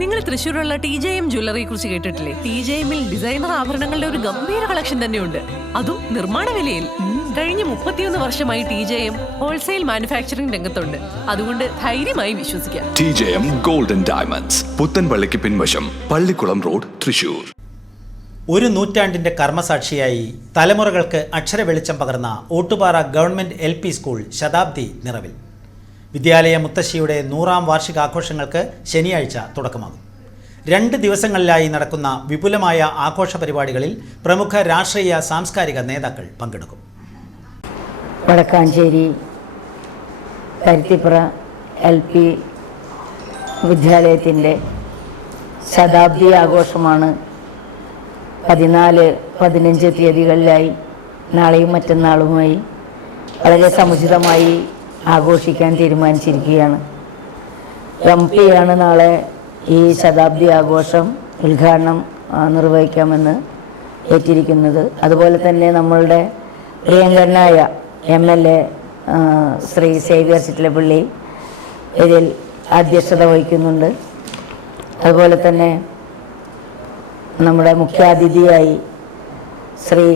നിങ്ങൾ തൃശ്ശൂരുള്ള TJM ജ്വല്ലറിയെ കുറിച്ച് കേട്ടിട്ടില്ലേ? TJMൽ ഡിസൈനർ ആഭരണങ്ങളുടെ ഒരു ഗംഭീര കളക്ഷൻ തന്നെയുണ്ട്, അതും നിർമ്മാണ വിലയിൽ. കഴിഞ്ഞ 31 വർഷമായി TJM ഹോൾസെയിൽ മാനുഫാക്ചറിംഗ് രംഗത്തുണ്ട്. അതുകൊണ്ട് ധൈര്യമായി വിശ്വസിക്കാം. TJM ഗോൾഡൻ ഡയമണ്ട്സ്, പുത്തൻപള്ളിക്ക് പിൻവശം, പള്ളിക്കുളം റോഡ്, തൃശ്ശൂർ. ഒരു നൂറ്റാണ്ടിന്റെ കർമ്മസാക്ഷിയായി തലമുറകൾക്ക് അക്ഷര വെളിച്ചം പകർന്ന ഓട്ടുപാറ ഗവൺമെന്റ് LP സ്കൂൾ ശതാബ്ദി നിറവിൽ. വിദ്യാലയ മുത്തശ്ശിയുടെ 100ാം വാർഷികാഘോഷങ്ങൾക്ക് ശനിയാഴ്ച തുടക്കമാകും. 2 ദിവസങ്ങളിലായി നടക്കുന്ന വിപുലമായ ആഘോഷ പരിപാടികളിൽ പ്രമുഖ രാഷ്ട്രീയ സാംസ്കാരിക നേതാക്കൾ പങ്കെടുക്കും. വടക്കാഞ്ചേരി പരുത്തിപ്പുറ LP വിദ്യാലയത്തിൻ്റെ ശതാബ്ദി ആഘോഷമാണ് 14, 15 തീയതികളിലായി നാളെയും മറ്റന്നാളുമായി വളരെ സമുചിതമായി ആഘോഷിക്കാൻ തീരുമാനിച്ചിരിക്കുകയാണ്. MP ആണ് നാളെ ഈ ശതാബ്ദി ആഘോഷം ഉദ്ഘാടനം നിർവഹിക്കാമെന്ന് ഏറ്റിരിക്കുന്നത്. അതുപോലെ തന്നെ നമ്മളുടെ പ്രിയങ്കരനായ MLA ശ്രീ സേവ്യർ ചിറ്റിലപ്പള്ളി ഇതിൽ അധ്യക്ഷത വഹിക്കുന്നുണ്ട്. അതുപോലെ തന്നെ നമ്മുടെ മുഖ്യാതിഥിയായി ശ്രീ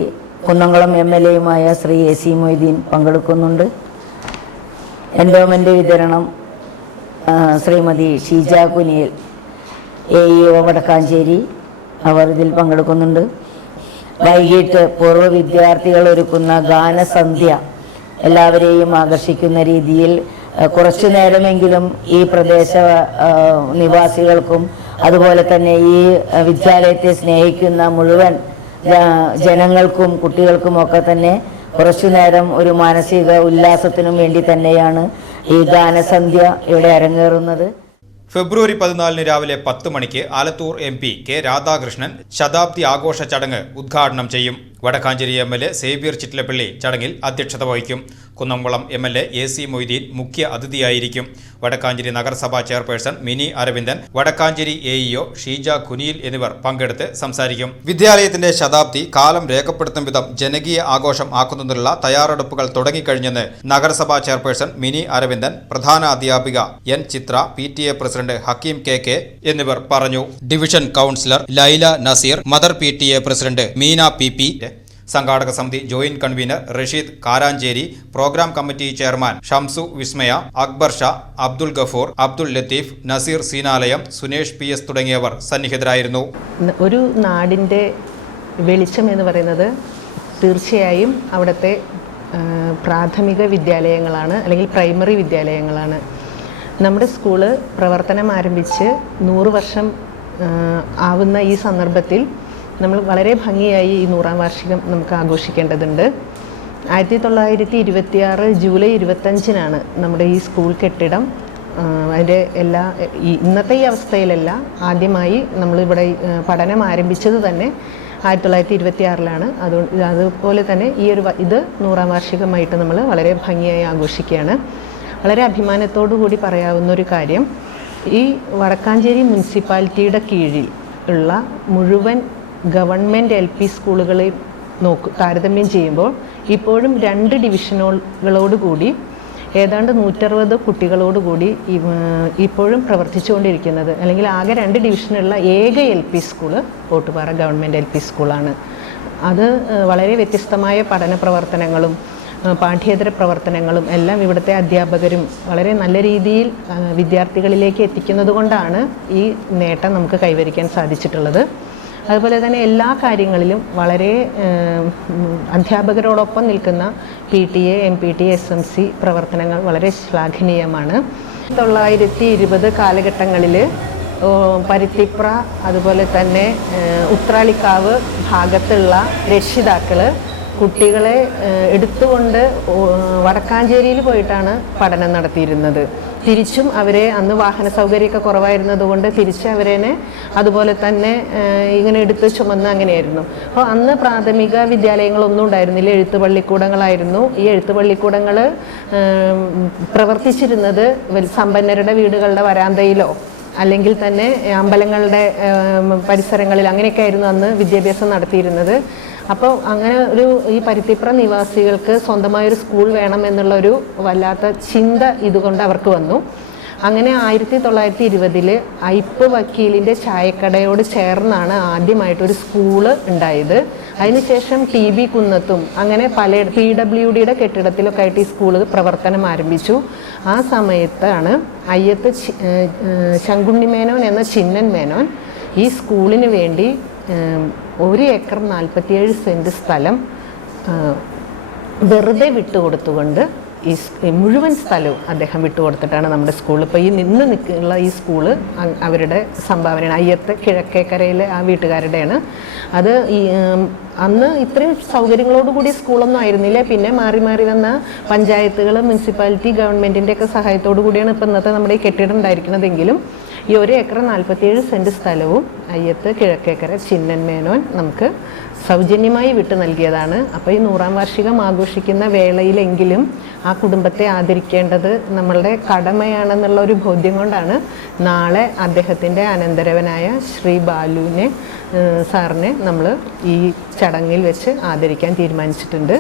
കുന്നംകുളം MLAയുമായ ശ്രീ AC മൊയ്തീൻ പങ്കെടുക്കുന്നുണ്ട്. എൻഡോമെൻ്റ് വിതരണം ശ്രീമതി ഷീജ കുനിയൽ AEO വടക്കാഞ്ചേരി അവർ ഇതിൽ പങ്കെടുക്കുന്നുണ്ട്. വൈകിട്ട് പൂർവ്വ വിദ്യാർത്ഥികൾ ഒരുക്കുന്ന ഗാനസന്ധ്യ എല്ലാവരെയും ആകർഷിക്കുന്ന രീതിയിൽ കുറച്ചു നേരമെങ്കിലും ഈ പ്രദേശ നിവാസികൾക്കും അതുപോലെ തന്നെ ഈ വിദ്യാലയത്തെ സ്നേഹിക്കുന്ന മുഴുവൻ ജനങ്ങൾക്കും കുട്ടികൾക്കുമൊക്കെ തന്നെ കുറച്ചു നേരം ഒരു മാനസിക ഉല്ലാസത്തിനും വേണ്ടി തന്നെയാണ് ഈ ഗാനസന്ധ്യ ഇവിടെ അരങ്ങേറുന്നത്. ഫെബ്രുവരി 14 രാവിലെ 10 മണിക്ക് ആലത്തൂർ MP K രാധാകൃഷ്ണൻ ശതാബ്ദി ആഘോഷ ചടങ്ങ് ഉദ്ഘാടനം ചെയ്യും. വടക്കാഞ്ചേരി MLA സേവ്യർ ചിറ്റിലപ്പള്ളി ചടങ്ങിൽ അധ്യക്ഷത വഹിക്കും. കുന്നംകുളം MLA AC മൊയ്തീൻ മുഖ്യ അതിഥിയായിരിക്കും. വടക്കാഞ്ചേരി നഗരസഭാ ചെയർപേഴ്സൺ മിനി അരവിന്ദൻ, വടക്കാഞ്ചേരി AEO ഷീജ കുനിയിൽ എന്നിവർ പങ്കെടുത്ത് സംസാരിക്കും. വിദ്യാലയത്തിന്റെ ശതാബ്ദി കാലം രേഖപ്പെടുത്തും വിധം ജനകീയ ആഘോഷം ആക്കുന്നതിനുള്ള തയ്യാറെടുപ്പുകൾ തുടങ്ങിക്കഴിഞ്ഞെന്ന് നഗരസഭാ ചെയർപേഴ്സൺ മിനി അരവിന്ദൻ, പ്രധാന അധ്യാപിക N Chithra, PTA president Hakeem KK എന്നിവർ പറഞ്ഞു. Division councillor Laila Nazeer, mother PTA president Meena PP, സംഘാടക സമിതി joint convener Rasheed Karancheri, programme committee chairman Shamsu Vismaya, Akbar Shah, Abdul Gafoor, Abdul Latheef, Nazeer Seenalayam, Sunesh PS തുടങ്ങിയവർ സന്നിഹിതരായിരുന്നു. ഒരു നാടിൻ്റെ വെളിച്ചം എന്ന് പറയുന്നത് തീർച്ചയായും അവിടുത്തെ പ്രാഥമിക വിദ്യാലയങ്ങളാണ്, അല്ലെങ്കിൽ പ്രൈമറി വിദ്യാലയങ്ങളാണ്. നമ്മുടെ സ്കൂള് പ്രവർത്തനം ആരംഭിച്ച് 100 വർഷം ആവുന്ന ഈ സന്ദർഭത്തിൽ നമ്മൾ വളരെ ഭംഗിയായി ഈ 100ാം വാർഷികം നമുക്ക് ആഘോഷിക്കേണ്ടതുണ്ട്. 1926 ജൂലൈ 25-നാണ് നമ്മുടെ ഈ സ്കൂൾ കെട്ടിടം അതിൻ്റെ ഇന്നത്തെ ഈ അവസ്ഥയിലല്ല, ആദ്യമായി നമ്മളിവിടെ പഠനം ആരംഭിച്ചത് തന്നെ 1926-ലാണ്. അതുപോലെ തന്നെ ഇത് 100ാം വാർഷികമായിട്ട് നമ്മൾ വളരെ ഭംഗിയായി ആഘോഷിക്കുകയാണ്. വളരെ അഭിമാനത്തോടു കൂടി പറയാവുന്ന ഒരു കാര്യം, ഈ വടക്കാഞ്ചേരി മുനിസിപ്പാലിറ്റിയുടെ കീഴിൽ ഉള്ള മുഴുവൻ ഗവൺമെൻറ് LP സ്കൂളുകളെ താരതമ്യം ചെയ്യുമ്പോൾ ഇപ്പോഴും 2 ഡിവിഷനുകളോടുകൂടി ഏതാണ്ട് 160 കുട്ടികളോടുകൂടി ഇപ്പോഴും പ്രവർത്തിച്ചുകൊണ്ടിരിക്കുന്നത്, അല്ലെങ്കിൽ ആകെ 2 ഡിവിഷനുള്ള ഏക LP school Ottupara government LP സ്കൂളാണ്. അത് വളരെ വ്യത്യസ്തമായ പഠന പ്രവർത്തനങ്ങളും പാഠ്യേതര പ്രവർത്തനങ്ങളും എല്ലാം ഇവിടുത്തെ അധ്യാപകരും വളരെ നല്ല രീതിയിൽ വിദ്യാർത്ഥികളിലേക്ക് എത്തിക്കുന്നത് കൊണ്ടാണ് ഈ നേട്ടം നമുക്ക് കൈവരിക്കാൻ സാധിച്ചിട്ടുള്ളത്. അതുപോലെ തന്നെ എല്ലാ കാര്യങ്ങളിലും വളരെ അധ്യാപകരോടൊപ്പം നിൽക്കുന്ന PTA, MPTA, SMC പ്രവർത്തനങ്ങൾ വളരെ ശ്ലാഘനീയമാണ്. 1920 കാലഘട്ടങ്ങളിൽ പരുത്തിപ്ര അതുപോലെ തന്നെ ഉത്രാളിക്കാവ് ഭാഗത്തുള്ള രക്ഷിതാക്കൾ കുട്ടികളെ എടുത്തുകൊണ്ട് വടക്കാഞ്ചേരിയിൽ പോയിട്ടാണ് പഠനം നടത്തിയിരുന്നത്. തിരിച്ചും അവരെ അന്ന് വാഹന സൗകര്യമൊക്കെ കുറവായിരുന്നതുകൊണ്ട് തിരിച്ച് അവരെ അതുപോലെ തന്നെ ഇങ്ങനെ എടുത്ത് ചുമന്ന് അങ്ങനെയായിരുന്നു. അപ്പോൾ അന്ന് പ്രാഥമിക വിദ്യാലയങ്ങളൊന്നും ഉണ്ടായിരുന്നില്ല, എഴുത്തുപള്ളിക്കൂടങ്ങളായിരുന്നു. ഈ എഴുത്തുപള്ളിക്കൂടങ്ങൾ പ്രവർത്തിച്ചിരുന്നത് സമ്പന്നരുടെ വീടുകളുടെ വരാന്തയിലോ അല്ലെങ്കിൽ തന്നെ അമ്പലങ്ങളുടെ പരിസരങ്ങളിൽ അങ്ങനെയൊക്കെ ആയിരുന്നു അന്ന് വിദ്യാഭ്യാസം നടത്തിയിരുന്നത്. അപ്പോൾ അങ്ങനെ ഈ പരുത്തിപ്ര നിവാസികൾക്ക് സ്വന്തമായൊരു സ്കൂൾ വേണം എന്നുള്ളൊരു വല്ലാത്ത ചിന്ത ഇതുകൊണ്ട് അവർക്ക് വന്നു. അങ്ങനെ 1920 ഐപ്പ് വക്കീലിൻ്റെ ചായക്കടയോട് ചേർന്നാണ് ആദ്യമായിട്ടൊരു സ്കൂള് ഉണ്ടായത്. അതിനുശേഷം TB കുന്നത്തും അങ്ങനെ പല PWDയുടെ കെട്ടിടത്തിലൊക്കെ ആയിട്ട് ഈ സ്കൂള് പ്രവർത്തനം ആരംഭിച്ചു. ആ സമയത്താണ് അയ്യത്ത് ശങ്കുണ്ണി മേനോൻ എന്ന ചിന്നൻ മേനോൻ ഈ സ്കൂളിന് വേണ്ടി 1 ഏക്കർ 47 സെൻറ്റ് സ്ഥലം വെറുതെ വിട്ടുകൊടുത്തുകൊണ്ട് ഈ മുഴുവൻ സ്ഥലവും അദ്ദേഹം വിട്ടുകൊടുത്തിട്ടാണ് നമ്മുടെ സ്കൂൾ ഇപ്പോൾ ഈ നിൽക്കുന്ന ഈ സ്കൂള് അവരുടെ സംഭാവനയാണ്. അയ്യത്ത് കിഴക്കേക്കരയിലെ ആ വീട്ടുകാരുടെയാണ്. അത് അന്ന് ഇത്രയും സൗകര്യങ്ങളോടുകൂടി സ്കൂളൊന്നും ആയിരുന്നില്ല. പിന്നെ മാറി മാറി വന്ന പഞ്ചായത്തുകൾ, മുനിസിപ്പാലിറ്റി, ഗവൺമെൻറ്റിൻ്റെയൊക്കെ സഹായത്തോടു കൂടിയാണ് ഇപ്പോൾ ഇന്നത്തെ നമ്മുടെ ഈ കെട്ടിടം ഉണ്ടായിരിക്കുന്നതെങ്കിലും ഈ 1 ഏക്കർ 47 സെൻറ്റ് സ്ഥലവും അയ്യത്ത് കിഴക്കേക്കര ചിന്നൻ മേനോൻ നമുക്ക് സൗജന്യമായി വിട്ടു നൽകിയതാണ്. അപ്പോൾ ഈ 100-ാം വാർഷികം ആഘോഷിക്കുന്ന വേളയിലെങ്കിലും ആ കുടുംബത്തെ ആദരിക്കേണ്ടത് നമ്മളുടെ കടമയാണെന്നുള്ള ഒരു ബോധ്യം കൊണ്ടാണ് നാളെ അദ്ദേഹത്തിൻ്റെ അനന്തരവനായ ശ്രീ ബാലുവിനെ സാറിനെ നമ്മൾ ഈ ചടങ്ങിൽ വെച്ച് ആദരിക്കാൻ തീരുമാനിച്ചിട്ടുണ്ട്.